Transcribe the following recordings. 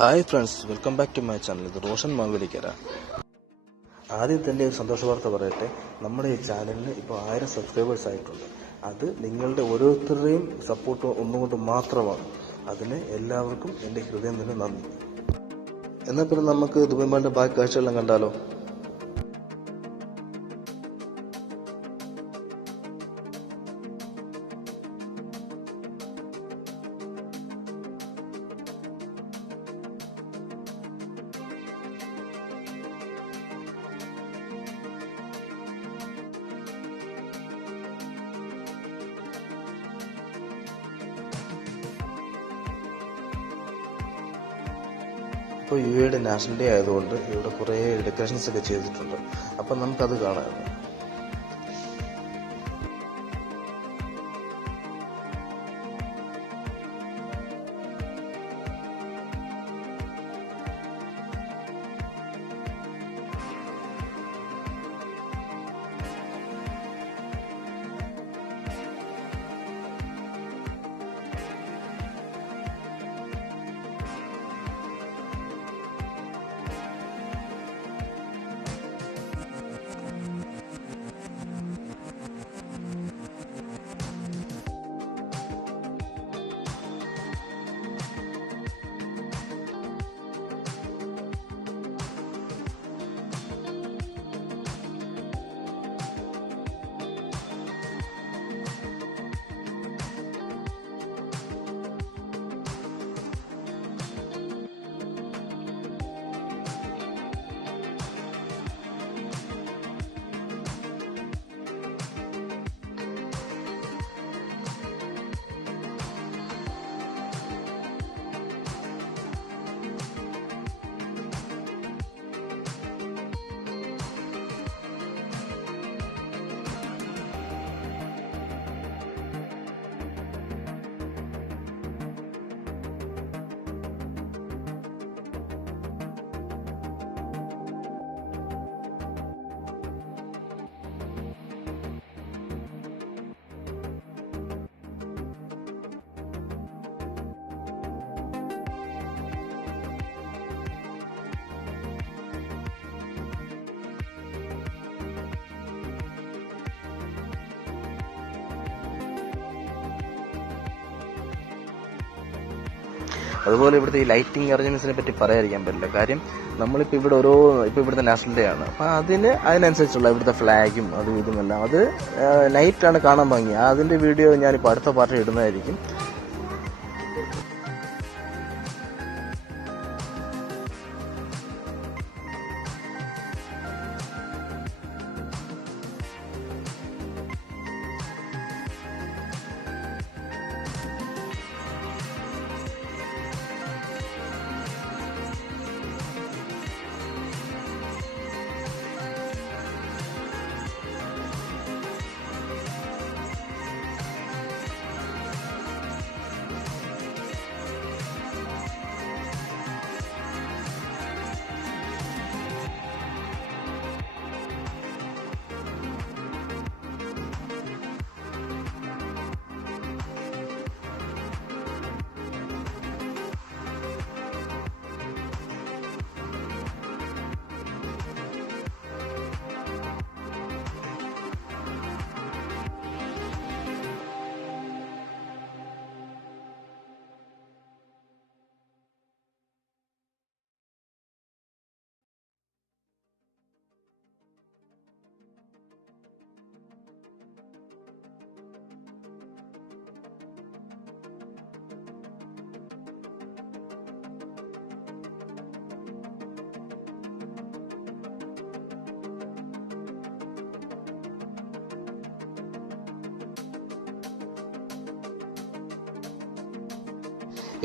Hi friends, welcome back to my channel. ഇത് റോഷൻ മാവേലിക്കര. ആദ്യം തന്നെ ഒരു സന്തോഷ വാർത്ത പറയട്ടെ. നമ്മുടെ ഈ ചാനലിന് ഇപ്പോൾ 1000 സബ്സ്ക്രൈബേഴ്സ് ആയിട്ടുണ്ട്. അത് നിങ്ങളുടെ ഓരോരുത്തരുടെയും സപ്പോർട്ട് ഒന്നുകൊണ്ട് മാത്രമാണ്. അതിന് എല്ലാവർക്കും എൻ്റെ ഹൃദയം തന്നെ നന്ദി. എന്നാൽ പിന്നെ നമുക്ക് ദുബായ് മാളിൻ്റെ ബാക്കി കാഴ്ചകളെല്ലാം കണ്ടാലോ? ഇപ്പോൾ UAE നാഷണൽ ഡേ ആയതുകൊണ്ട് ഇവിടെ കുറേ ഡെക്കറേഷൻസ് ഒക്കെ ചെയ്തിട്ടുണ്ട്. അപ്പം നമുക്കത് കാണാം. അതുപോലെ ഇവിടുത്തെ ഈ ലൈറ്റിംഗ് അറേഞ്ച്മെന്റ്സിനെ പറ്റി പറയാതിരിക്കാൻ പറ്റില്ല. കാര്യം നമ്മളിപ്പോൾ ഇവിടെ ഇപ്പോൾ ഇവിടുത്തെ നാഷണൽ ഡേ ആണ്. അപ്പോൾ അതിനനുസരിച്ചുള്ള ഇവിടുത്തെ ഫ്ലാഗും അതും ഇതുമെല്ലാം അത് നൈറ്റാണ് കാണാൻ ഭംഗി. അതിൻ്റെ വീഡിയോ ഞാനിപ്പോൾ അടുത്ത പാർട്ടി ഇടുന്നതായിരിക്കും.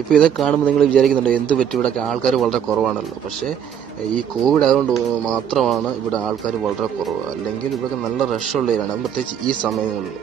ഇപ്പോൾ ഇതൊക്കെ കാണുമ്പോൾ നിങ്ങൾ വിചാരിക്കുന്നുണ്ട് എന്ത് പറ്റും, ഇവിടെ ആൾക്കാർ വളരെ കുറവാണല്ലോ. പക്ഷേ ഈ കോവിഡ് ആയതുകൊണ്ട് മാത്രമാണ് ഇവിടെ ആൾക്കാർ വളരെ കുറവ്. അല്ലെങ്കിൽ ഇവിടെ നല്ല റഷുള്ളവരാണ്, പ്രത്യേകിച്ച് ഈ സമയങ്ങളിൽ.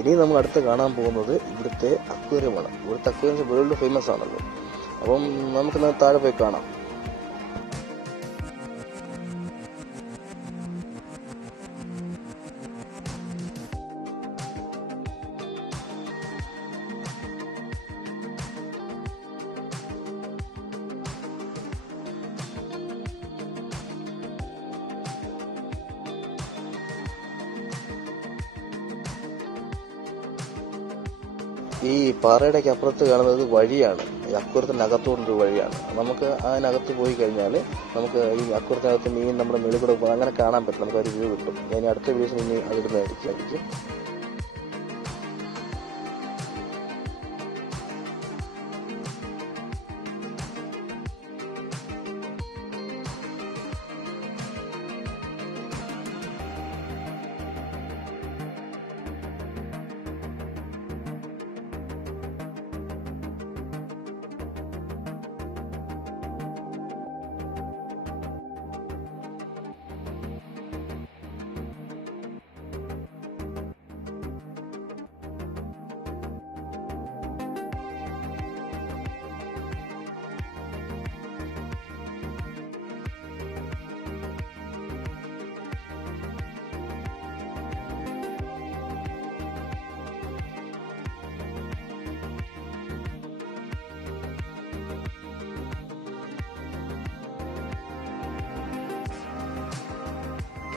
ഇനി നമ്മൾ അടുത്ത് കാണാൻ പോകുന്നത് ഇവിടുത്തെ അക്വേറിയമാണ്. ഇവിടുത്തെ അക്വേറിയം വേൾഡ് ഫേമസ് ആണല്ലോ. അപ്പം നമുക്ക് താഴെ പോയി കാണാം. ഈ പാറയുടെയൊക്കെ അപ്പുറത്ത് കാണുന്നത് വഴിയാണ്. ഈ അക്വേറിയത്തിനകത്തോടൊരു വഴിയാണ്. നമുക്ക് അതിനകത്ത് പോയി കഴിഞ്ഞാൽ നമുക്ക് ഈ അക്വേറിയത്തിനകത്ത് മീൻ നമ്മുടെ മേളിൽ കൂടെ പോകുന്നത് അങ്ങനെ കാണാൻ പറ്റും. നമുക്ക് ഒരു വ്യൂ കിട്ടും. ഞാൻ അടുത്ത വീഡിയോസ് ഇനി അതിടുന്നതായിരിക്കും.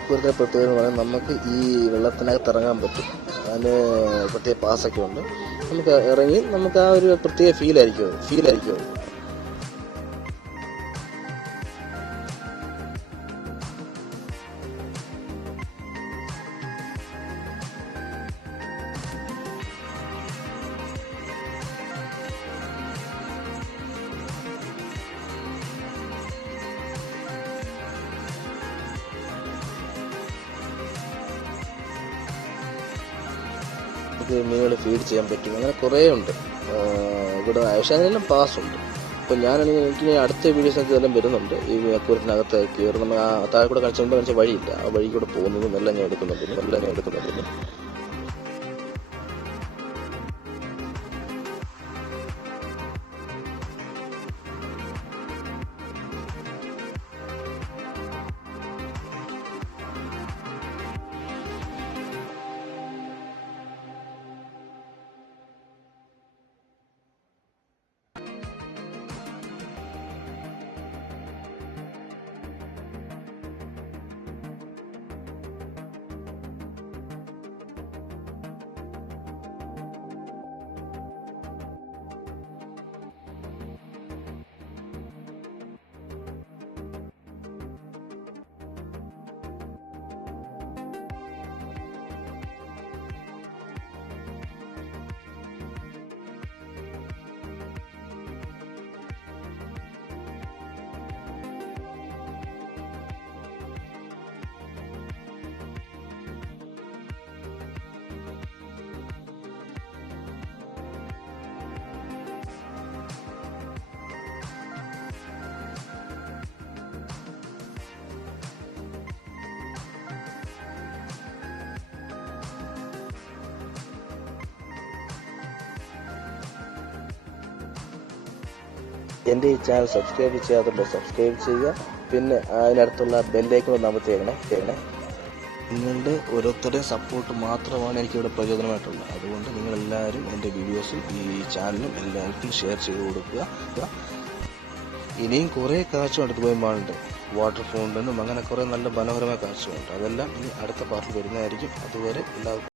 ഇവിടുത്തെ പ്രത്യേകത എന്ന് പറഞ്ഞാൽ നമുക്ക് ഈ വെള്ളത്തിനകത്ത് ഇറങ്ങാൻ പറ്റും. അതിന് പ്രത്യേക പാസ്സൊക്കെ ഉണ്ട്. നമുക്ക് ഇറങ്ങി നമുക്ക് ആ ഒരു പ്രത്യേക ഫീലായിരിക്കും. മീനുകൾ ഫീഡ് ചെയ്യാൻ പറ്റും. അങ്ങനെ കുറേ ഉണ്ട് ഇവിടെ. പക്ഷേ അതിനെല്ലാം പാസ്സുണ്ട്. അപ്പോൾ ഞാനാണെങ്കിൽ എനിക്ക് അടുത്ത വീഡിയോസൊക്കെ ഇതെല്ലാം വരുന്നുണ്ട്. ഈ അക്വേറിയത്തിനകത്ത് കയറി നമ്മൾ ആ താഴെ കൂടെ കാണിച്ച വഴിയില്ല, ആ വഴി കൂടെ പോകുന്നതും എല്ലാം ഞാൻ എടുക്കുന്നുണ്ട്. എൻ്റെ ഈ ചാനൽ സബ്സ്ക്രൈബ് ചെയ്യാത്തുള്ളൂ, സബ്സ്ക്രൈബ് ചെയ്യുക. പിന്നെ അതിനടുത്തുള്ള ബെല്ലൈക്കൺ ഒന്ന് അമർത്തിയേക്കണേ. നിങ്ങളുടെ ഓരോരുത്തരുടെയും സപ്പോർട്ട് മാത്രമാണ് എനിക്കിവിടെ പ്രചോദനമായിട്ടുള്ളത്. അതുകൊണ്ട് നിങ്ങളെല്ലാവരും എൻ്റെ വീഡിയോസും ഈ ചാനലും എല്ലാവർക്കും ഷെയർ ചെയ്ത് കൊടുക്കുക. ഇനിയും കുറേ കാഴ്ച പോയി മാളുണ്ട്. വാട്ടർ ഫൗണ്ടനും അങ്ങനെ കുറേ നല്ല മനോഹരമായ കാഴ്ചകളുണ്ട്. അതെല്ലാം ഇനി അടുത്ത പാർട്ടിൽ വരുന്നതായിരിക്കും. അതുവരെ എല്ലാവർക്കും